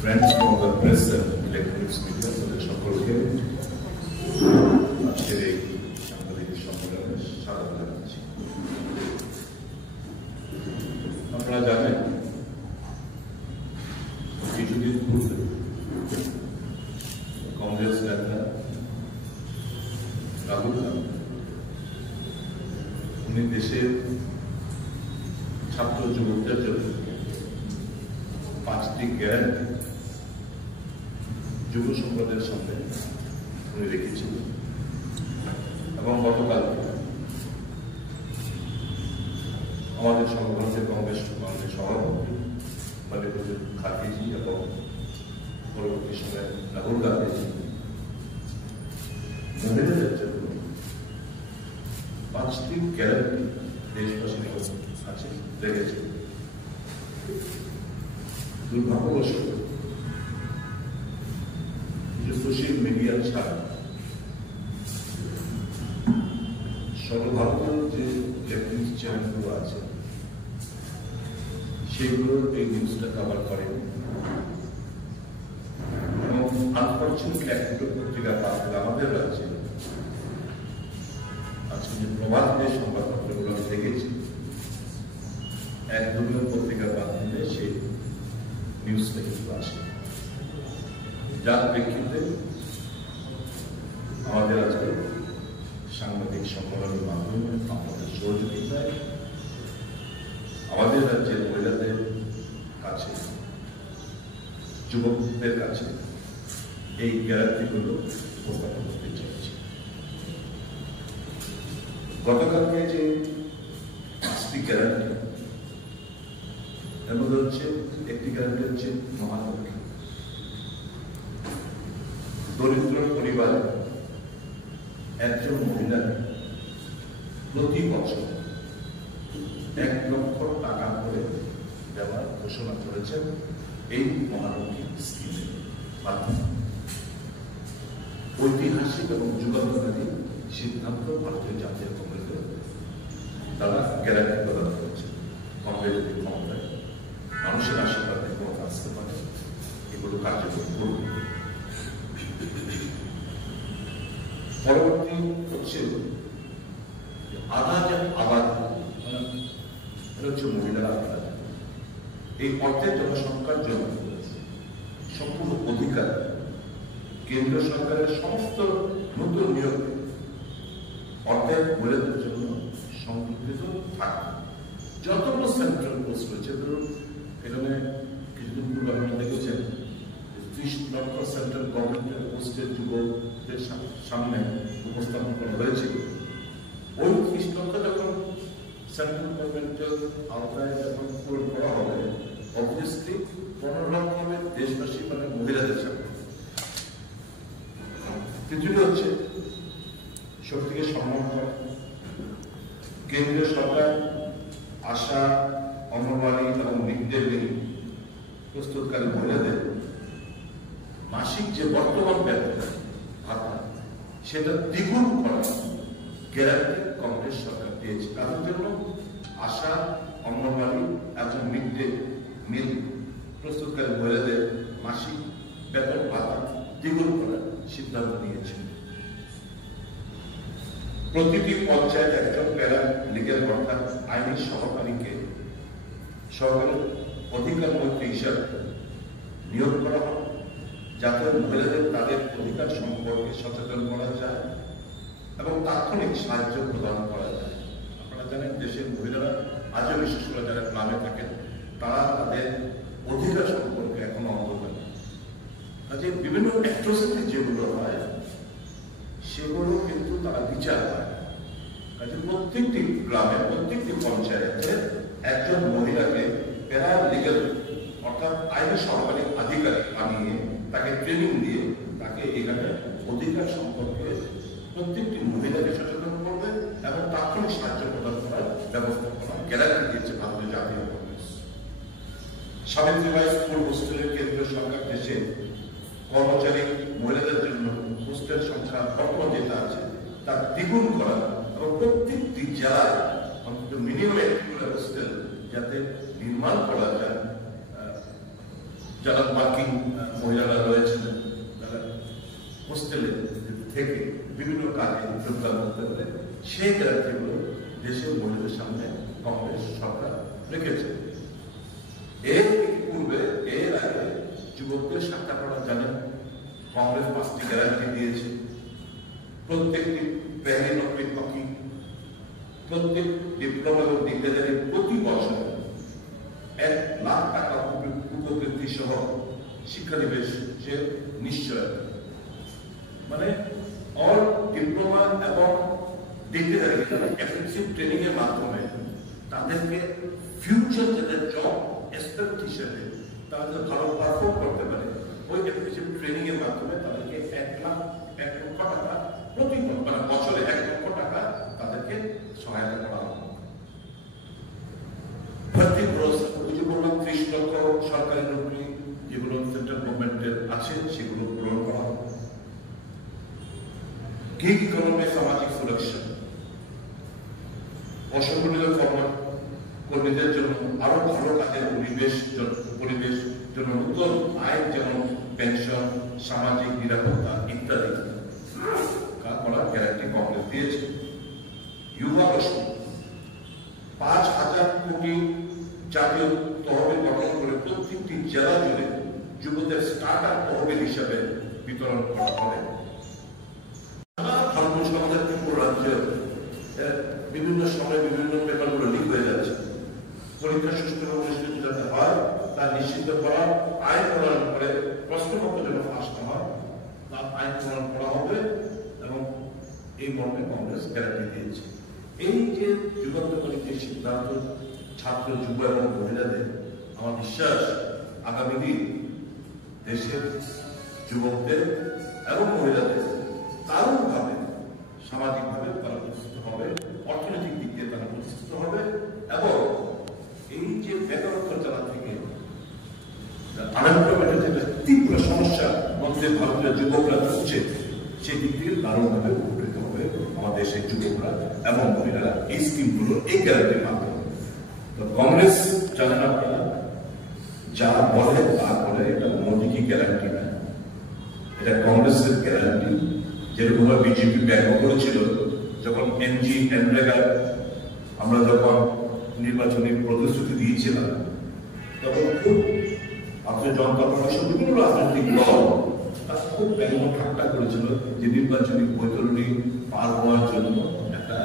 friends from the press and electronics media তাদের সকলকে আজকের এই সাংবাদিক সম্মেলনে স্বাগত জানাচ্ছি। আপনারা জানেন কিছুদিন পূর্বে কংগ্রেস নেতা রাহুল গান্ধী উনি দেশের ছাত্র যুবকদের জন্য 5টি গ্যারান্টি যুব সম্প্রদায়ের সামনে উনি রেখেছিলেন এবং গতকাল আমাদের সংগঠনের কংগ্রেস সভাপতি মাল্লিকার্জুন খার্গেজি এবং পরবর্তী সময়ে রাহুল গান্ধী মহিলাদের জন্য 5টি গ্যারান্টি দেশবাসীর কাছে রেখেছে। দুর্ভাগ্যবশত সোশ্যাল মিডিয়া ছাড়া সর্বভারতীয় যে ইলেকট্রনিক্স চ্যানেলগুলো আছে সেগুলো এই নিউজটা কভার করে এবং আনফর্চুনেটলি একটা পত্রিকা পাঠালে আমাদের রাজ্যে আজকে যে প্রভাত যে সংবাদপত্রগুলো আমি দেখেছি এক দুটো পত্রিকার মাধ্যমে সেই নিউজটা কিন্তু আসে, যার প্রেক্ষিতে আমাদের আজকে সাংবাদিক সম্মেলনের মাধ্যমে আপনাদের সহযোগিতায় আমাদের রাজ্যের মহিলাদের কাছে যুবকদের কাছে এই গ্যারান্টিগুলো উপস্থাপন করতে চাইছি। গতকালকে যে 5টি গ্যারান্টি এর মধ্যে হচ্ছে একটি গ্যারান্টি হচ্ছে মহালক্ষ্মী, দরিদ্র পরিবারে একজন মহিলাকে প্রতি বছর 1 লক্ষ টাকা করে দেওয়ার ঘোষণা করেছেন এই মহালক্ষ্মী স্কিমের মাধ্যমে। ঐতিহাসিক এবং যুগান্তকারী সিদ্ধান্ত ভারতীয় জাতীয় কংগ্রেসের তারা গ্যারান্টি প্রদান করেছে। কংগ্রেস যদি ক্ষমতায় মানুষের আশীর্বাদে ক্ষমতা আসতে পারে এগুলো কার্যকর করবে। পরবর্তী হচ্ছে আবাদ হচ্ছে মহিলারা আবাদ, এই অর্থের জনসংখ্যার জন্য সম্পূর্ণ অধিকার কেন্দ্র সরকারের সমস্ত নতুন নিয়োগ অর্থের মহিলাদের জন্য সংরক্ষিত থাকবে। যতগুলো সেন্ট্রাল পোস্ট রয়েছে, ধরুন এখানে কিছুদিন পূর্বে আপনারা দেখেছেন 30 লক্ষ সেন্ট্রাল গভর্নমেন্টের পোস্টের যুবকদের সামনে উপস্থাপন করা হয়েছিল। ওই 30 লক্ষ যখন সেন্ট্রাল গভর্নমেন্টের আওতায় যখন পূরণ করা হবে, অবভিয়াসলি 15 লক্ষ হবে দেশবাসী মানে মহিলাদের সামনে। তৃতীয় হচ্ছে শক্তিকে সম্মান করা। কেন্দ্রীয় সরকার আশা, অঙ্গনওয়াড়ি এবং মিড ডে মিল প্রস্তুতকারী মহিলাদের মাসিক যে বর্তমান বেতন ভাতা সেটা দ্বিগুণ করা গ্যারান্টি কংগ্রেস সরকার দিয়েছে। তাদের জন্য আশা, অঙ্গনওয়াড়ি এবং মিড ডে মিল প্রস্তুতকারী মহিলাদের মাসিক বেতন ভাতা দ্বিগুণ করার সিদ্ধান্ত নিয়েছে। প্রতিটি পঞ্চায়েত একজন প্যারা লিগেল অর্থাৎ আইনি সহকারীকে সরকারের অধিকার মন্ত্রী হিসাবে নিয়োগ করা হয়, যাতে মহিলাদের তাদের অধিকার সম্পর্কে সচেতন করা যায় এবং তাৎক্ষণিক সাহায্য প্রদান করা যায়। আপনারা জানেন দেশের মহিলারা আজও বিশেষ করে যারা গ্রামে থাকেন তারা তাদের অধিকার সম্পর্কে এখনো অবগত। কাজে বিভিন্ন অ্যাট্রোসিটি যেগুলো হয় সেগুলো কিন্তু তারা বিচার হয়। কাজে প্রত্যেকটি গ্রামে প্রত্যেকটি পঞ্চায়েতে একজন মহিলাকে প্যারা লিগ্যাল অর্থাৎ আইনি সহকারী আধিকারিক বানিয়ে তাকে ট্রেনিং দিয়ে তাকে এখানে অধিকার সম্পর্কে প্রত্যেকটি মহিলাকে সচেতন করবে এবং তাৎক্ষণিক সাহায্য প্রদান করার ব্যবস্থা করার গ্যারান্টি দিয়েছে ভারতীয় জাতীয় কংগ্রেস। সাবিত্রীবাই স্কুল হোস্টেলের কেন্দ্রীয় সরকার দেশে কর্মচারী মহিলাদের জন্য হোস্টেল সংখ্যা বর্তমান যেটা আছে তার দ্বিগুণ করা এবং প্রত্যেকটি জেলায় অন্তত মিনিমাম একটি হোস্টেল যাতে নির্মাণ করা যায় যারা ওয়ার্কিং মহিলারা রয়েছেন, যারা হোস্টেলে থেকে বিভিন্ন কাজে যোগদান করতে পারে, সেই গ্যারান্টিগুলো দেশের মহিলাদের সামনে কংগ্রেস সরকার রেখেছে। এর পূর্বে, এর আগে যুবকদের সাক্ষাৎকার জানেন কংগ্রেস 5টি গ্যারান্টি দিয়েছে। প্রত্যেকটি পেহারি নকরি পাখি, প্রত্যেক ডিপ্লোমা এবং ডিগ্রি প্রতি বছর 1 লাখ টাকা উপবৃত্তি সহ শিক্ষানিবেশের নিশ্চয়তা, মানে অল ডিপ্লোমা এবং ডিগ্রি এফেক্টিভ ট্রেনিং এর মাধ্যমে তাদেরকে ফিউচার যাদের জব এক্সপেক্ট হিসেবে তারা ভালো পারফর্ম করতে পারে, ওই এফেক্টিভ ট্রেনিং এর মাধ্যমে তাদেরকে 1 লক্ষ টাকা প্রতি মানে বছরে 1 লক্ষ টাকা তাদেরকে সহায়তা করা হবে। ভর্তি খরচ ওই যে বললাম 30 লক্ষ সরকারি নকরি যেগুলো সেন্ট্রাল গভর্নমেন্টের আছে সেগুলো পূরণ করা হবে। গিগ ইকোনমি, সামাজিক সুরক্ষা, অসংগঠিত কর্মীদের জন্য আরো ভালো কাজের পরিবেশ জন্য নতুন আইন যেমন পেনশন, সামাজিক নিরাপত্তা ইত্যাদি করার গ্যারান্টি কংগ্রেস দিয়েছে। যুবা রশ্মি 5,000 কোটি জাতীয় তহবিল গঠন করে প্রত্যেকটি জেলা জুড়ে যুবদের স্টার্ট আপ তহবিল হিসাবে বিতরণ করা হবে। আমাদের ত্রিপুরা রাজ্যে বিভিন্ন সময় বিভিন্ন পেপারগুলো লিক হয়ে যাচ্ছে। পরীক্ষা সুষ্ঠুভাবে অনুষ্ঠিত যাতে হয় তা নিশ্চিত করা, আইন প্রণয়ন করে প্রশ্নপত্র যেন ফাঁস না হয় তার আইন প্রণয়ন করা হবে এবং এই মর্মে কংগ্রেস গ্যারান্টি দিয়েছে। এই যে যুগান্তকারী যে সিদ্ধান্ত ছাত্র, যুব এবং মহিলাদের, আমার বিশ্বাস আগামী দিন দেশের যুবকদের এবং মহিলাদের দারুণভাবে সামাজিকভাবে তারা প্রতিষ্ঠিত হবে, অর্থনৈতিক দিক দিয়ে তারা প্রতিষ্ঠিত হবে এবং এই যে বেকারত্ব যারা থেকে আনএমপ্লয়মেন্টের যে তীব্র সমস্যার মধ্যে ভারতীয় যুবকরা ভুগছে সেই দিক থেকে দারুণভাবে উপকৃত হবে আমাদের দেশের যুবকরা এবং মহিলারা এই স্কিমগুলো, এই গ্যারান্টির মাধ্যমে। তো কংগ্রেস জানেন আপনারা যা বলে তা করে, এটা মোদী গ্যারান্টি না, এটা কংগ্রেসের গ্যারান্টি। যেরকম বিজেপি ব্যঙ্গ করেছিল যখন এনরেগা আমরা যখন নির্বাচনী প্রতিশ্রুতি দিয়েছিলাম, তখন খুব আপনার জনতা পার্টি বিভিন্ন রাজনৈতিক দল তার খুব ব্যঙ্গ ঠাট্টা করেছিল যে নির্বাচনী বৈতরণী পার হওয়ার জন্য একটা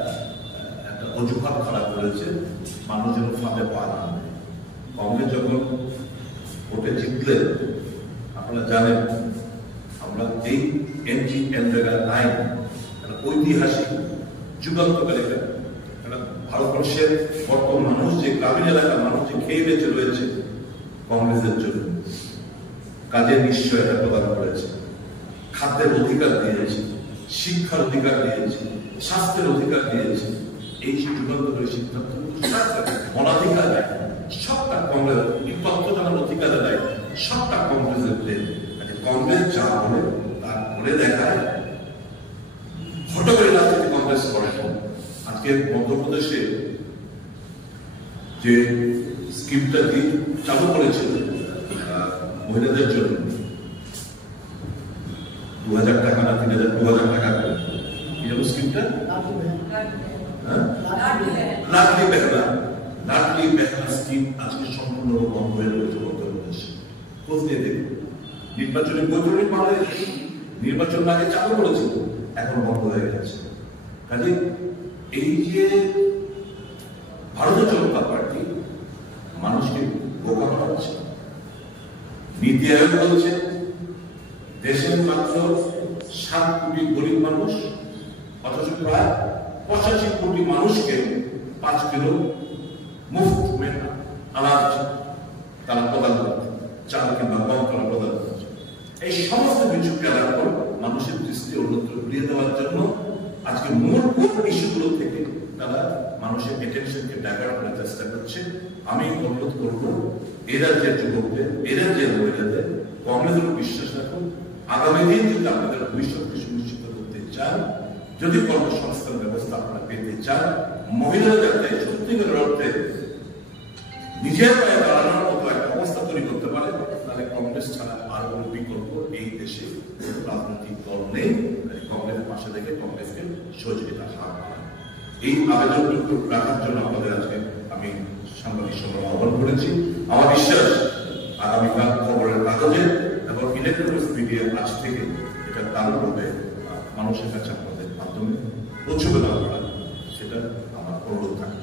অজুহাত খারাপ করেছে, মানুষ যেন ফাঁদে পা না। কংগ্রেস যখন ভোটে জিতলে আপনারা জানেন আমরা এই এনরেগা আইন ঐতিহাসিক যুগান্তকারী একটা ভারতবর্ষের বর্তমান মানুষ যে গ্রামীণ এলাকার মানুষ যে খেয়ে বেঁচে রয়েছে কংগ্রেসের জন্য কাজের নিশ্চয়তা প্রদান করেছে, খাদ্যের অধিকার দিয়েছে, শিক্ষার অধিকার দিয়েছে, স্বাস্থ্যের অধিকার দিয়েছে। এই যে যুগান্তকারী সিদ্ধান্ত অনাধিকার দেয় সবটা কংগ্রেস, এই তথ্য জানার অধিকার দেয় সবটা কংগ্রেসের দেয়। কংগ্রেস যা বলে তা করে দেখায়, হটকারী রাজনীতি কংগ্রেস করে। আজকে মধ্যপ্রদেশে যে স্কিমটা চালু করেছিল মহিলাদের জন্য 2,000 টাকা না 2,000 টাকা করে, কি যেন স্কিমটা, লাডলি বেহনা স্কিম আজকে সম্পূর্ণ বন্ধ হয়ে রয়েছে মধ্যপ্রদেশে। খোঁজ নিয়ে দেখুন, নির্বাচনী বৈতরণী পারে নির্বাচন আগে চালু করেছিল, এখন বন্ধ হয়ে গেছে। কাজে এই যে ভারতীয় জনতা পার্টি মানুষকে বোকা বানাচ্ছে, নীতি আয়োগ বলছে দেশের মাত্র 7 কোটি গরিব মানুষ, অথচ প্রায় 85 কোটি মানুষকে 5 কিলো মুফত আনাজ তারা প্রদান করছে, চাল কিংবা গম তারা প্রদান করছে। এই সমস্ত কিছু কেনার পর মানুষের দৃষ্টি অন্যত্র ঘুরিয়ে দেওয়ার জন্য আজকে মূল ইস্যুগুলো থেকে তারা মানুষের অ্যাটেনশনকে ডাইভার্ট করার চেষ্টা করছে। আমি অনুরোধ করবো এই রাজ্যের যুবকদের, এই রাজ্যের মহিলাদের কংগ্রেসের বিশ্বাস রাখুন। আগামী দিন যদি আপনাদের ভবিষ্যৎকে সুনিশ্চিত করতে চান, যদি কর্মসংস্থান ব্যবস্থা আপনারা পেতে চান, মহিলারা যাতে সত্যিকারের অর্থে নিজের পায়ে দাঁড়ানোর মতো একটা অবস্থা তৈরি করতে পারে, তাহলে কংগ্রেস ছাড়া আর কোনো বিকল্প এই দেশে রাজনৈতিক দল নেই। কংগ্রেসের পাশে থেকে কংগ্রেসকে সহযোগিতার হাত বাড়ায়। এই আবেদনটুকু রাখার জন্য আপনাদের আজকে আমি সাংবাদিক সম্মেলন আহ্বান করেছি। আমার বিশ্বাস আগামীকাল খবরের কাগজে এবং ইলেকট্রনিক্স মিডিয়া আজ থেকে এটা দারুণভাবে মানুষের কাছে আপনাদের মাধ্যমে পৌঁছবে দেওয়া, সেটা আমার অনুরোধ থাকে।